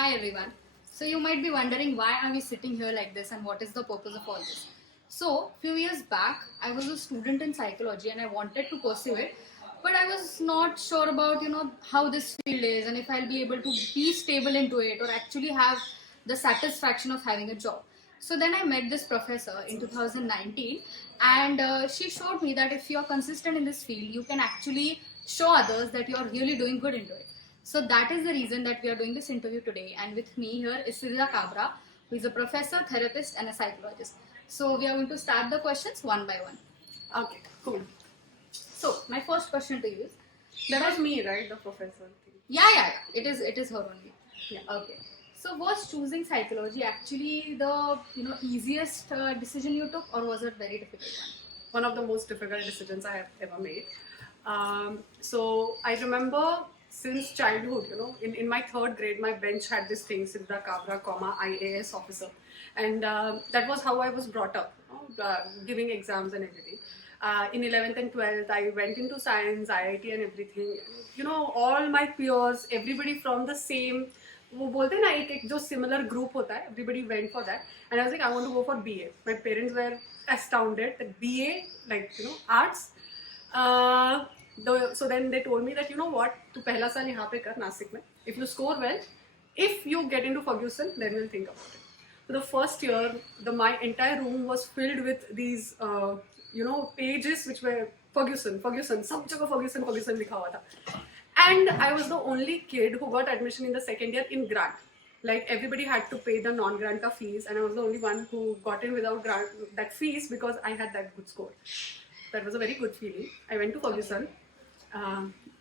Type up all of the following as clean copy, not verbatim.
Hi everyone. So you might be wondering why are we sitting here like this and what is the purpose of all this. So few years back I was a student in psychology and I wanted to pursue it, but I was not sure about how this field is and if I'll be able to be stable into it or actually have the satisfaction of having a job. So then I met this professor in 2019 and she showed me that if you're consistent in this field you can actually show others that you're really doing good into it. So that is the reason that we are doing this interview today. And with me here is Sirila Kabra, who is a professor, therapist, and a psychologist. So we are going to start the questions one by one. Okay, cool. So my first question to you is, That was me, right? The professor thing. yeah. It is her only. Yeah. Okay. So was choosing psychology actually the easiest decision you took, or was it very difficult one? One of the most difficult decisions I have ever made. So I remember since childhood, in my third grade, my bench had this thing, Siddha Kabra, IAS officer. And that was how I was brought up, giving exams and everything. In 11th and 12th, I went into science, IIT and everything. All my peers, everybody from the same, वो बोलते हैं ना एक जो similar group होता है, everybody went for that, and I was like, I want to go for BA. My parents were astounded that BA, like arts. So then they told me that what, तू पहला साल यहाँ पे कर नासिक में. If you score well, if you get into Ferguson, then we'll think about it. So the first year, my entire room was filled with these pages which were Ferguson, सब जगह Ferguson लिखा हुआ था. And I was the only kid who got admission in the second year in grant. Like everybody had to pay the non-grant ka fees, and I was the only one who got in without that fees because I had that good score. That was a very good feeling. I went to Ferguson.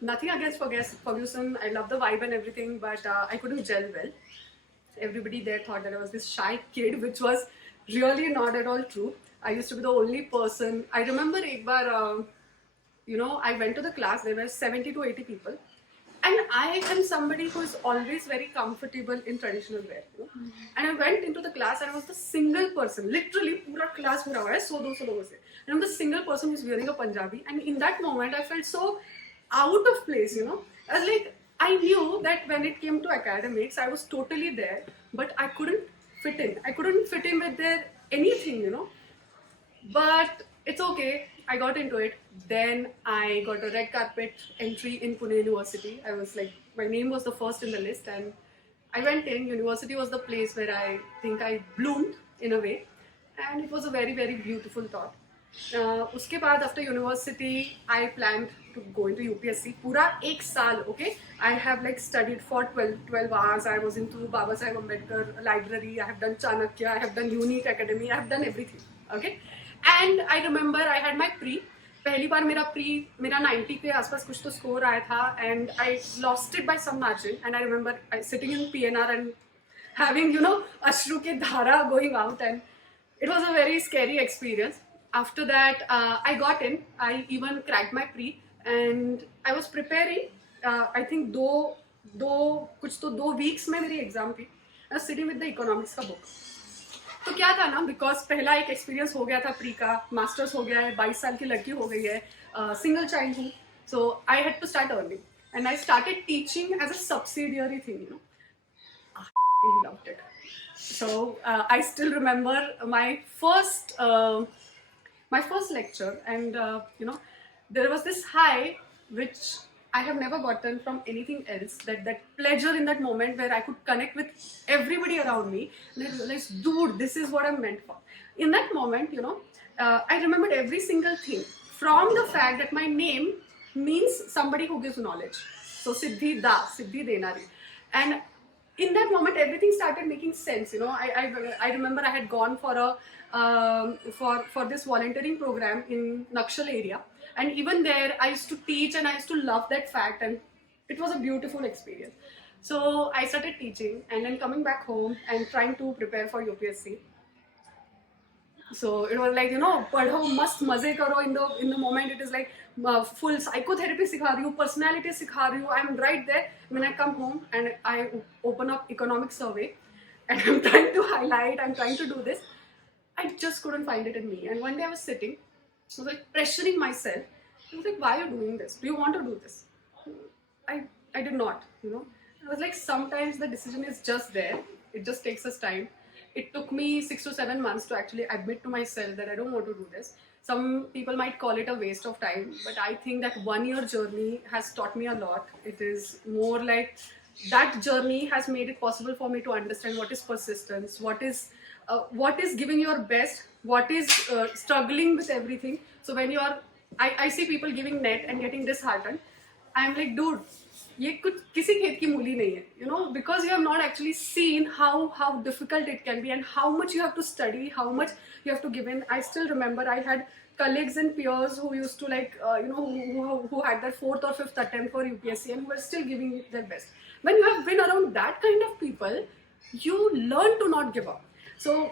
Nothing against Ferguson. I love the vibe and everything, but I couldn't gel well. Everybody there thought that I was this shy kid, which was really not at all true. I used to be the only person. I remember ek bar, I went to the class. There were 70 to 80 people. And I am somebody who is always very comfortable in traditional wear. And I went into the class and I was the single person, literally, pura class pura hai, 100-200 logo se. And I'm the single person who's wearing a Punjabi. And in that moment, I felt so out of place, I was like, I knew that when it came to academics, I was totally there, but I couldn't fit in. I couldn't fit in with their anything, But it's okay. I got into it. Then I got a red carpet entry in Pune University. I was like, my name was the first in the list, and I went in. University was the place where I think I bloomed in a way, and it was a very, very beautiful thought. उसके बाद after university, I planned to go into UPSC. पूरा एक साल, okay? I have like studied for 12 hours. I was into Baba Saheb Ambedkar library. I have done Chanakya. I have done Unique Academy. I have done everything, okay? And I remember I had my pre. पहली बार मेरा 90 के आसपास कुछ तो score आया था, and I lost it by some margin. And I remember sitting in PNR and having अश्रु के धारा going out, and it was a very scary experience. After that, I got in. I even cracked my pre, and I was preparing. I think दो weeks में मेरी exam थी. I was sitting with the economics का book. तो क्या था ना, because पहला एक एक्सपीरियंस हो गया था प्री का, मास्टर्स हो गया है, 22 साल की लड़की हो गई है, सिंगल चाइल्ड हूँ, so I had to start earning and I started teaching as a subsidiary thing, I loved it. So I still remember my first lecture, and there was this high which I have never gotten from anything else. That pleasure in that moment where I could connect with everybody around me. And I realized, dude, this is what I'm meant for. In that moment, I remembered every single thing. From the fact that my name means somebody who gives knowledge. So Siddhi Denari. And in that moment, everything started making sense. I remember I had gone for for this volunteering program in Nakshal area. And even there, I used to teach and I used to love that fact, and it was a beautiful experience. So I started teaching and then coming back home and trying to prepare for UPSC. So it was like, पढ़ो मस्त मजे करो. In the moment, it is like full psychotherapy सिखा रही हूँ, personality सिखा रही हूँ. I'm right there. When I come home and I open up economic survey and I'm trying to highlight, I'm trying to do this, I just couldn't find it in me. And one day I was sitting, I was like pressuring myself. I was like, why are you doing this? Do you want to do this? I did not, I was like, sometimes the decision is just there. It just takes us time. It took me 6 to 7 months to actually admit to myself that I don't want to do this. Some people might call it a waste of time, but I think that 1 year journey has taught me a lot. It is more like that journey has made it possible for me to understand what is persistence, what is giving your best, what is struggling with everything. So when you are, I see people giving net and getting disheartened. I'm like, dude, ये कुछ किसी खेत की मूली नहीं है, you know, because you have not actually seen how difficult it can be and how much you have to study, how much you have to give in. I still remember I had colleagues and peers who used to like, who had their fourth or fifth attempt for UPSC and who were still giving it their best. When you have been around that kind of people, you learn to not give up. So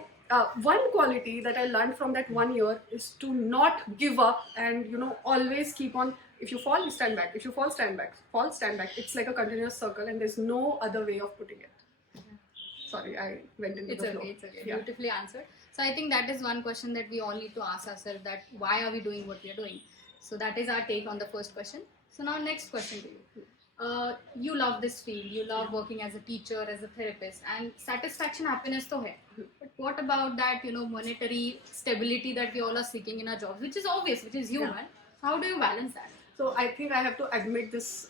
one quality that I learned from that 1 year is to not give up and always keep on. If you fall, you stand back. If you fall, stand back. Fall, stand back. It's like a continuous circle, and there's no other way of putting it. Sorry, I went into the flow. It's okay. Yeah. Beautifully answered. So I think that is one question that we all need to ask ourselves: that why are we doing what we are doing? So that is our take on the first question. So now next question to you. You love this field. You love working as a teacher, as a therapist, and satisfaction, happiness, to hai. But what about that monetary stability that we all are seeking in our jobs, which is obvious, which is human? Yeah. How do you balance that? So I think I have to admit this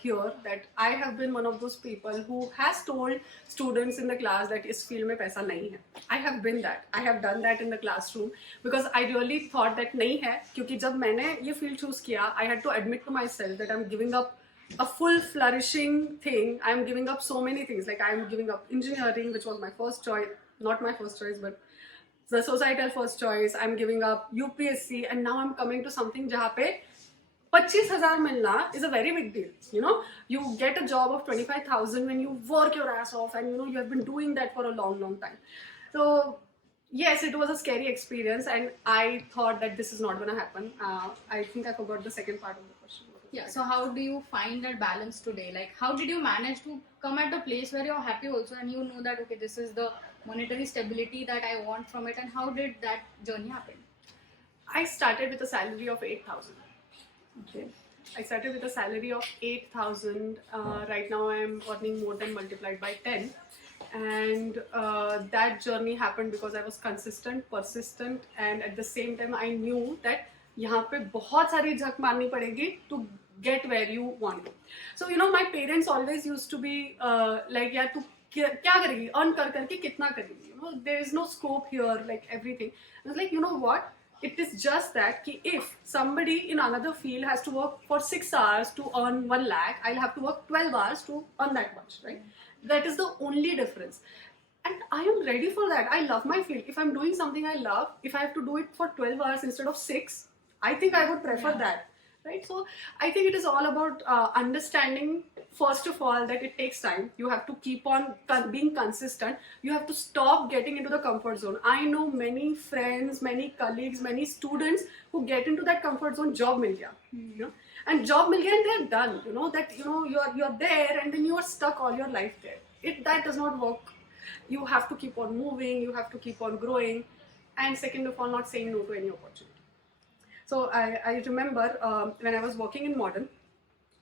here that I have been one of those people who has told students in the class that इस field में पैसा नहीं है. I have been that. I have done that in the classroom because I really thought that नहीं है, क्योंकि जब मैंने ये field choose किया, I had to admit to myself that I'm giving up a full flourishing thing. I'm giving up so many things. Like I'm giving up engineering, which was my first choice, not my first choice, but the societal first choice. I'm giving up UPSC, and now I'm coming to something जहाँ पे 25,000 मिलना is a very big deal. You get a job of 25,000 when you work your ass off, and you have been doing that for a long time. So yes, it was a scary experience, and I thought that this is not going to happen. I think I forgot the second part of the question. Yeah, so how do you find that balance today? Like, how did you manage to come at a place where you're happy also, and you know that, okay, this is the monetary stability that I want from it, and how did that journey happen? I started with a salary of 8,000. Okay. I started with a salary of 8,000. Right now I am earning more than multiplied by 10. And that journey happened because I was consistent, persistent, and at the same time I knew that यहाँ पे बहुत सारी झक मारनी पड़ेगी to get where you want to. So my parents always used to be like, यार तू क्या करेगी, earn कर करके कितना करेगी, there is no scope here, like everything. I was like, you know what, it is just that कि if somebody in another field has to work for 6 hours to earn 1 lakh, I'll have to work 12 hours to earn that much, right? That is the only difference. And I am ready for that. I love my field. If I'm doing something I love, if I have to do it for 12 hours instead of 6, I think I would prefer that, right? So I think it is all about understanding, first of all, that it takes time. You have to keep on being consistent. You have to stop getting into the comfort zone. I know many friends, many colleagues, many students who get into that comfort zone. Job mil gaya, and job mil gaya and they're done. You're there and then you are stuck all your life there. That does not work. You have to keep on moving. You have to keep on growing, and second of all, not saying no to any opportunity. So I remember when I was working in Modern,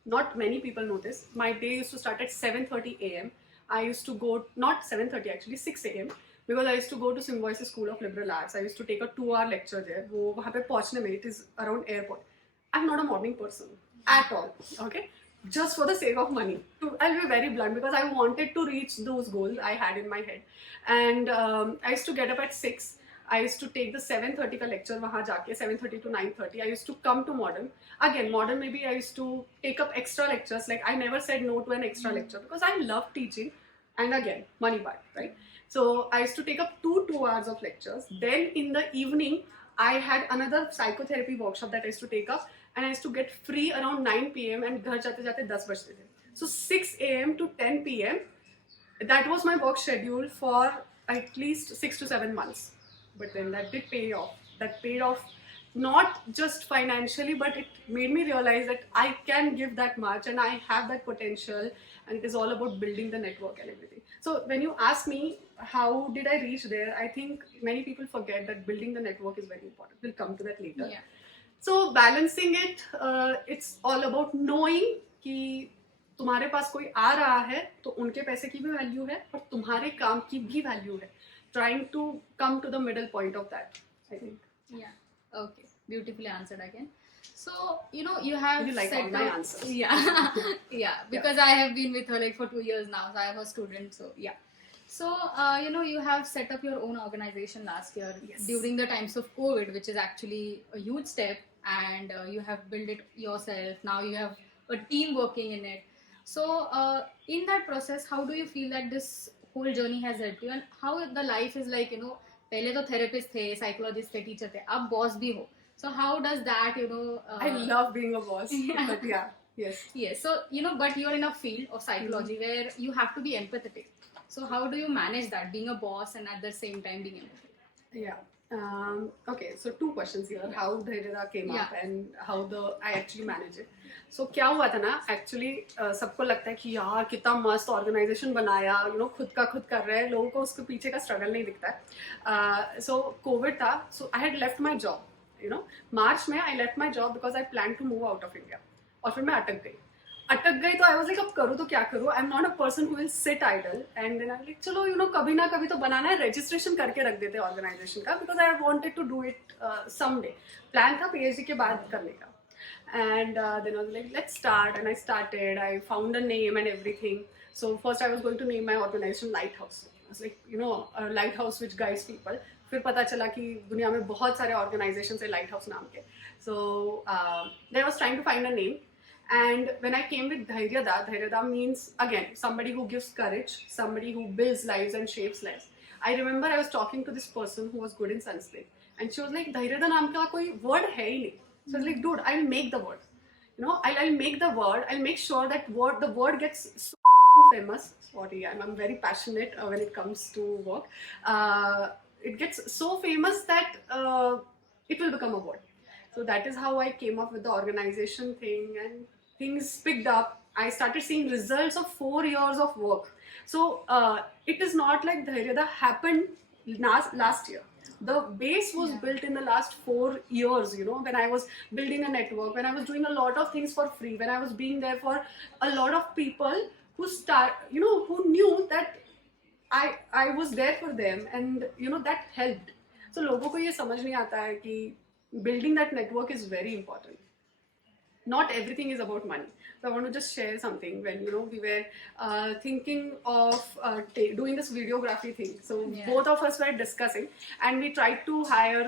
not many people know this, my day used to start at 7:30 a.m. I used to go, not 7:30 actually, 6 a.m. because I used to go to Symbiosis School of Liberal Arts. I used to take a 2-hour lecture there. वहाँ पे पहुँचने में, it is around airport. I'm not a morning person at all, okay? Just for the sake of money. I'll be very blunt because I wanted to reach those goals I had in my head. And I used to get up at 6. I used to take the 7:30 का lecture वहाँ जाके 7:30 to 9:30. I used to come to Modern. Again, Modern maybe I used to take up extra lectures. Like I never said no to an extra lecture because I love teaching. And again, money back, right? So I used to take up 2 hours of lectures. Then in the evening, I had another psychotherapy workshop that I used to take up. And I used to get free around 9 p.m. and घर जाते जाते 10 बजते थे. So 6 a.m. to 10 p.m. that was my work schedule for at least 6 to 7 months. But then that did pay off. That paid off not just financially, but it made me realize that I can give that much and I have that potential, and it is all about building the network and everything. So when you ask me how did I reach there, I think many people forget that building the network is very important. We'll come to that later. Yeah. So balancing it, it's all about knowing कि तुम्हारे पास कोई आ रहा है तो उनके पैसे की भी वैल्यू है और तुम्हारे काम की भी वैल्यू है. Trying to come to the middle point of that, I think. Yeah. Okay. Beautifully answered again. So, you know, you have You like set all my up- answers. Yeah. Yeah. Because I have been with her like for 2 years now. So I am a student. So yeah. So, you know, you have set up your own organization last year Yes. during the times of COVID, which is actually a huge step, and you have built it yourself. Now you have a team working in it. So, in that process, how do you feel that this whole journey has helped you, and how the life is like, you know, पहले तो therapist थे, psychologist थे, teacher थे, अब boss भी हो. So how does that, you know? I love being a boss. Yeah. But yeah, yes. Yes. So you know, but you're in a field of psychology where you have to be empathetic. So how do you manage that, being a boss and at the same time being empathetic? Yeah. Okay, so 2 questions here. How Dhairya came up Yeah. and how I actually manage it. So क्या हुआ था ना, actually सबको लगता है कि यार कितना मस्त ऑर्गेनाइजेशन बनाया, you know, खुद का खुद कर रहे हैं, लोगों को उसके पीछे का स्ट्रगल नहीं दिखता है. So कोविड था, so I had left my job, you know, मार्च में I left my job because I planned to move out of India. और फिर मैं अटक गई तो आई वाज लाइक अब करूँ तो क्या करूँ. I am not a person who will sit idle and then I like चलो यू नो कभी ना कभी तो बनाना है, रजिस्ट्रेशन करके रख देते हैं ऑर्गेनाइजेशन का, because I wanted to do it someday. Plan था पीएचडी के बाद करने का. And then I was like, let's start. And I started. I found a name and everything. So first I was going to name my organization Lighthouse. I was like, you know, a lighthouse which guides people. फिर पता चला कि दुनिया में बहुत सारे organizations है Lighthouse नाम के. So then I was trying to find a name. And when I came with Dhairyada means again somebody who gives courage, somebody who builds lives and shapes lives. I remember I was talking to this person who was good in Sanskrit, and she was like, Dhairyada नाम का कोई word है ही नहीं. So I was like, dude, I'll make the word. You know, I'll make the word. I'll make sure that the word gets so famous. Sorry, I'm very passionate when it comes to work. It gets so famous that it will become a word. So that is how I came up with the organization thing, and things picked up. I started seeing results of 4 years of work. So it is not like Dhairyada happened last year. The base was built in the last 4 years, you know, when I was building a network, when I was doing a lot of things for free, when I was being there for a lot of people who knew that I was there for them, and you know that helped. So लोगों को ये समझ नहीं आता है कि building that network is very important. Not everything is about money. So I want to just share something. When you know we were thinking of doing this videography thing, so both of us were discussing, and we tried to hire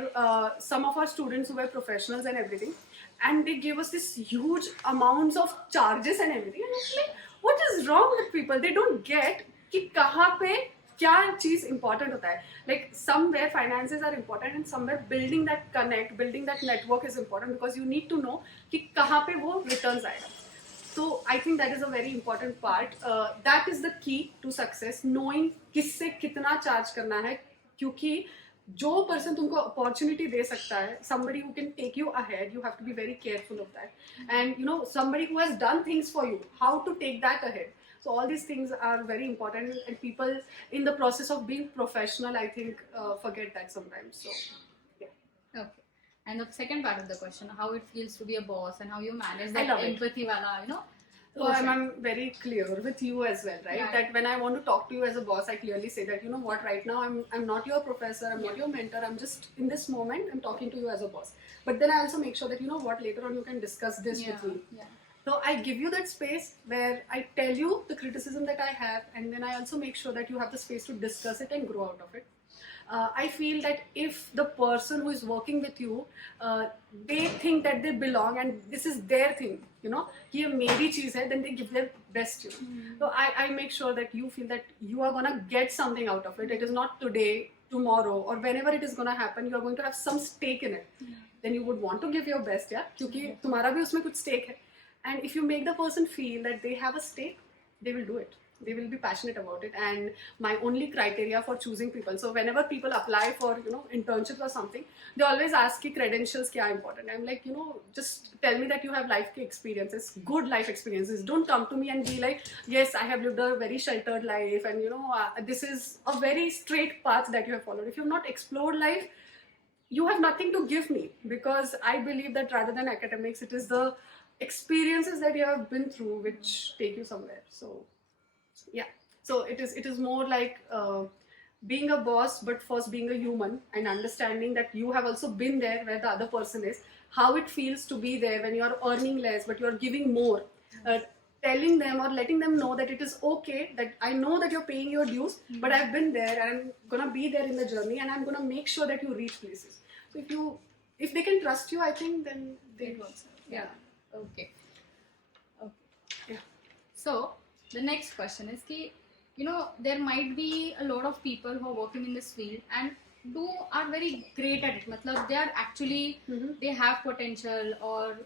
some of our students who were professionals and everything, and they gave us this huge amounts of charges and everything. And I was like, what is wrong with people? They don't get कि कहाँ पे क्या चीज important होता है. Like somewhere finances are important and somewhere building that connect, building that network is important, because you need to know कि कहाँ पे वो रिटर्न्स आएगा. So I think that is a very important part. That is the key to success. Knowing किससे कितना charge करना है, क्योंकि जो पर्सन तुमको अपॉर्चुनिटी दे सकता है, somebody who can take you ahead, you have to be very careful of that. And you know, somebody who has done things for you, how to take that ahead. So all these things are very important, and people in the process of being professional, I think, forget that sometimes. So yeah. Okay. And the second part of the question, how it feels to be a boss and how you manage I that love it. empathy wala, you know. So I'm very clear with you as well, right? Yeah. That when I want to talk to you as a boss, I clearly say that, you know what, right now I'm not your professor, I'm not your mentor, I'm just in this moment, I'm talking to you as a boss. But then I also make sure that, you know what, later on you can discuss this with me. Yeah. So I give you that space where I tell you the criticism that I have, and then I also make sure that you have the space to discuss it and grow out of it. I feel that if the person who is working with you, they think that they belong and this is their thing, you know, कि ये मेरी चीज है, then they give their best, you know. So I make sure that you feel that you are gonna get something out of it. It is not today, tomorrow, or whenever it is gonna happen. You are going to have some stake in it. Then you would want to give your best, yeah, क्योंकि तुम्हारा भी उसमें कुछ stake है. And if you make the person feel that they have a stake, they will do it. They will be passionate about it. And my only criteria for choosing people, so whenever people apply for, you know, internships or something, they always ask ki credentials kya important. I'm like, you know, just tell me that you have life experiences, good life experiences. Don't come to me and be like, yes, I have lived a very sheltered life, and you know, this is a very straight path that you have followed. If you have not explored life, you have nothing to give me, because I believe that rather than academics, it is the experiences that you have been through which take you somewhere. So yeah, so it is more like being a boss, but first being a human and understanding that you have also been there where the other person is, how it feels to be there when you are earning less but you are giving more, uh, telling them or letting them know that it is okay, that I know that you're paying your dues, but I've been there and I'm gonna be there in the journey and I'm gonna make sure that you reach places. So if they can trust you, I think then they It works out. yeah. Okay. Okay. Yeah. So the next question is ki, there might be a lot of people who are working in this field and do are very great at it. Matlab, they are actually they have potential or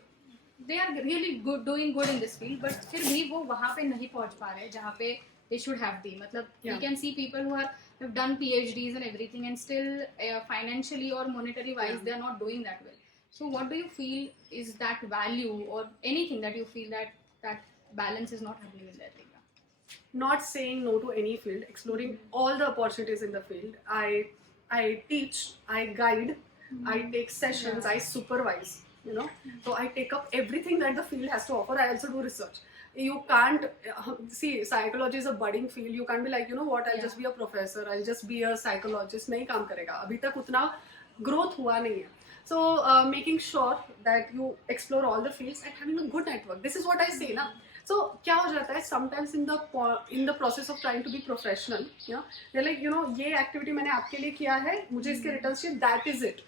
they are really good doing good in this field, but फिर भी वो वहाँ पे नहीं पहुँच पा रहे जहाँ पे they should have been. मतलब Yeah. we can see people who have done PhDs and everything and still financially or monetary wise Yeah. they are not doing that well. So what do you feel is that value or anything that you feel that balance is not happening in that area? Not saying no to any field, exploring all the opportunities in the field. I teach, I guide, I take sessions, I supervise, So I take up everything that the field has to offer. I also do research. You can't see, psychology is a budding field. You can't be like, what, I'll just be a professor, I'll just be a psychologist. नहीं काम करेगा. अभी तक उतना growth हुआ नहीं है. So making sure that you explore all the fields and having a good network. This is what I say, na. So क्या हो जाता है sometimes in the process of trying to be professional, they're like, ये activity मैंने आपके लिए किया है, मुझे इसके returns चाहिए, that is it.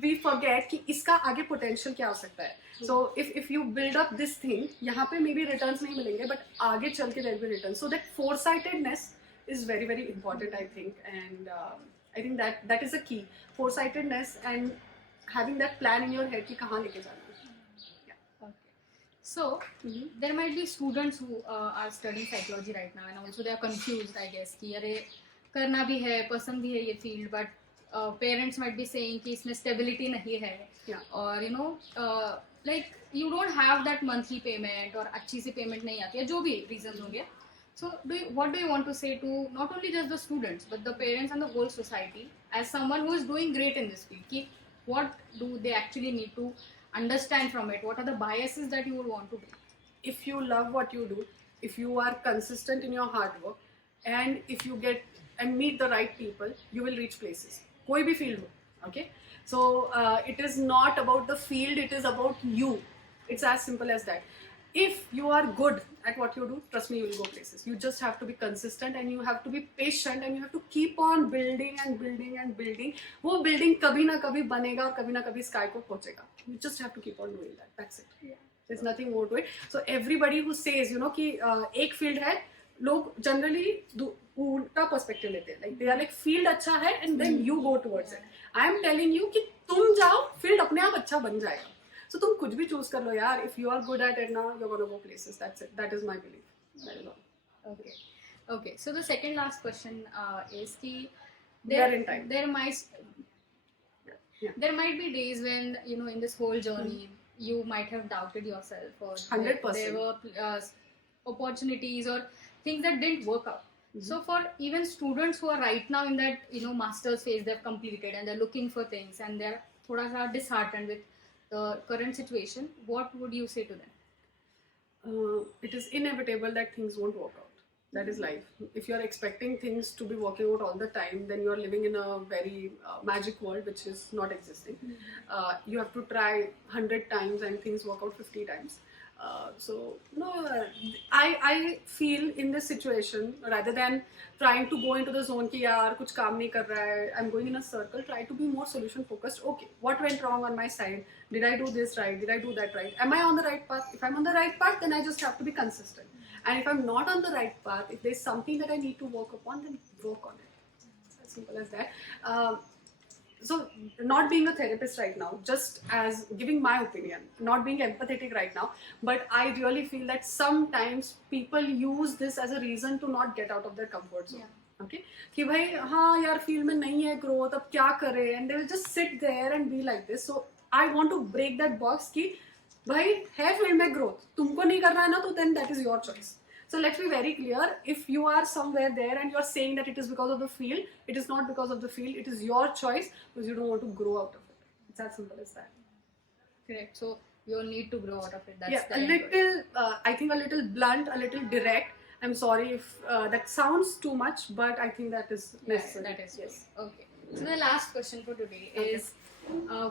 We forget कि इसका आगे potential क्या हो सकता है. So if you build up this thing, यहाँ पे maybe returns नहीं मिलेंगे, but आगे चल के there will be returns. So that foresightedness is very very important, I think, and I think that is the key. Foresightedness and having that plan in your head कि कहाँ लेके जाना है. So there might be students who are studying psychology right now and also they are confused, I guess, कि अरे करना भी है, पसंद भी है ये field, but parents might be saying कि इसमें stability नहीं है, और like you don't have that monthly payment और अच्छी सी payment नहीं आती है, जो भी reasons होंगे. So what do you want to say to not only just the students but the parents and the whole society as someone who is doing great in this field? कि what do they actually need to understand from it? What are the biases that you would want to do? If you love what you do, if you are consistent in your hard work, and if you get and meet the right people, you will reach places. कोई भी field हो, okay? So it is not about the field, it is about you. It's as simple as that. If you are good at what you do, trust me, you will go places. You just have to be consistent and you have to be patient and you have to keep on building and building and building. वो building कभी ना कभी बनेगा और कभी ना कभी sky को पहुंचेगा. You just have to keep on doing that. That's it. Yeah. There's nothing more to it. So everybody who says, कि एक field है, लोग generally उल्टा perspective लेते हैं. Like they are like field अच्छा है and then you go towards it. I am telling you कि तुम जाओ, field अपने आप अच्छा बन जाएगा. So तुम कुछ भी choose कर लो यार. If you are good at it now, you're gonna go places. That's it. That is my belief. That is all. Okay. So the second last question is कि We are in time. There might be days when in this whole journey you might have doubted yourself or 100%. there were opportunities or things that didn't work out. So for even students who are right now in that master's phase, they've completed and they're looking for things and they're thoda sa disheartened with the current situation, what would you say to them? It is inevitable that things won't work out. That is life. If you are expecting things to be working out all the time, then you are living in a very magic world which is not existing. You have to try 100 times and things work out 50 times. I feel in this situation, rather than trying to go into the zone कि यार कुछ काम नहीं कर रहा है, I'm going in a circle, try to be more solution focused. Okay, what went wrong on my side? Did I do this right? Did I do that right? Am I on the right path? If I'm on the right path, then I just have to be consistent. And if I'm not on the right path, if there's something that I need to work upon, then work on it. It's as simple as that. So not being a therapist right now, just as giving my opinion, not being empathetic right now, but I really feel that sometimes people use this as a reason to not get out of their comfort zone. Yeah. Okay, कि भाई हाँ यार field में नहीं है growth, अब क्या करे, and they will just sit there and be like this. So I want to break that box कि भाई है field में growth, तुमको नहीं करना है ना, तो then that is your choice. So let's be very clear, if you are somewhere there and you are saying that it is because of the field, it is not because of the field, it is your choice because you don't want to grow out of it. It's as simple as that. Correct. So you'll need to grow out of it. That's Yeah, the a end goal. little, I think a little blunt, a little direct. I'm sorry if that sounds too much, but I think that is Yeah, necessary. that is Yes. true. Okay. So the last question for today is,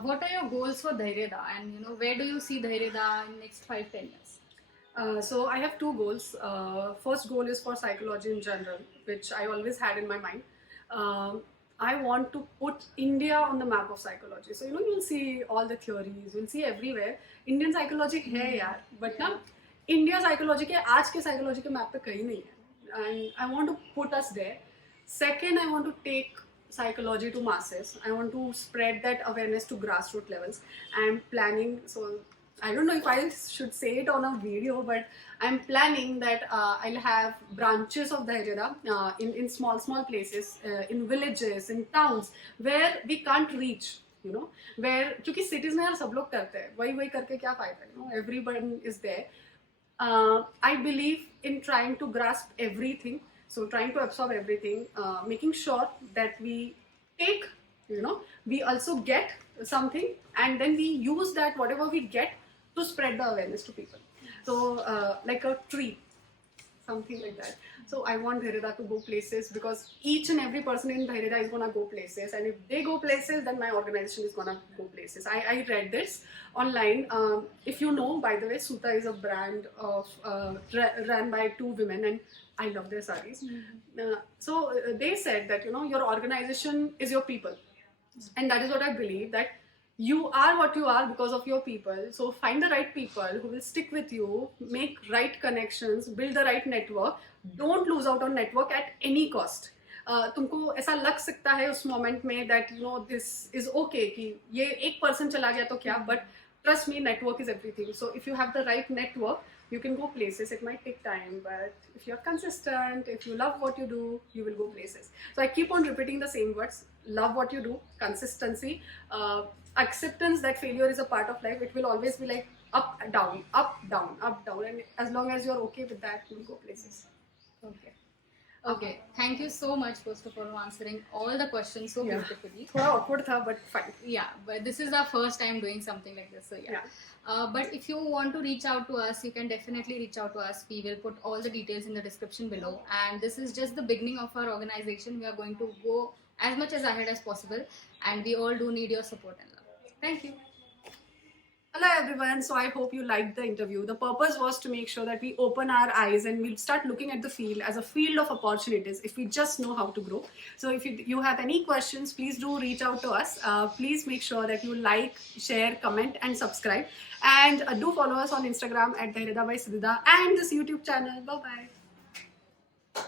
what are your goals for Dhairyada, and where do you see Dhairyada in next 5-10 years? So I have two goals. First goal is for psychology in general, which I always had in my mind. I want to put India on the map of psychology. So you'll see all the theories, you'll see everywhere. Indian psychology है यार, but ना India psychology के आज के psychology के map पे कहीं नहीं है. And I want to put us there. Second, I want to take psychology to masses. I want to spread that awareness to grassroots levels. I'm planning, so I don't know if I should say it on a video, but I'm planning that I'll have branches of Dhairyada in small places, in villages, in towns where we can't reach. Where क्योंकि cities में यार सब लोग करते हैं, वही करके क्या फायदा है? Everyone is there. I believe in trying to grasp everything, so trying to absorb everything, making sure that we take, we also get something, and then we use that whatever we get to spread the awareness to people. So like a tree, something like that. So I want Dhairyada to go places, because each and every person in Dhairyada is gonna go places, and if they go places, then my organization is gonna go places. I read this online. If you know, by the way, Suta is a brand of run by two women, and I love their sarees. So they said that your organization is your people, and that is what I believe, that you are what you are because of your people. So find the right people who will stick with you, make right connections, build the right network. Don't lose out on network at any cost. तुमको ऐसा लग सकता है उस moment में that this is okay कि ये एक person चला गया तो क्या, but trust me, network is everything. So if you have the right network, you can go places. It might take time, but if you're consistent, if you love what you do, you will go places. So I keep on repeating the same words: love what you do, consistency, acceptance that failure is a part of life. It will always be like up, down, up, down, up, down, and as long as you're okay with that, you'll go places. Okay. Thank you so much, first of all, for answering all the questions so beautifully. थोड़ा awkward था, but fine. Yeah, but this is our first time doing something like this, so yeah. But if you want to reach out to us, you can definitely reach out to us. We will put all the details in the description below, and this is just the beginning of our organization. We are going to go as much as ahead as possible, and we all do need your support and love. Thank you. Hello everyone, so I hope you liked the interview. The purpose was to make sure that we open our eyes and we'll start looking at the field as a field of opportunities if we just know how to grow. So if you have any questions, please do reach out to us. Please make sure that you like, share, comment and subscribe. And do follow us on Instagram at Dhairyada by Siddhida and this YouTube channel. Bye-bye.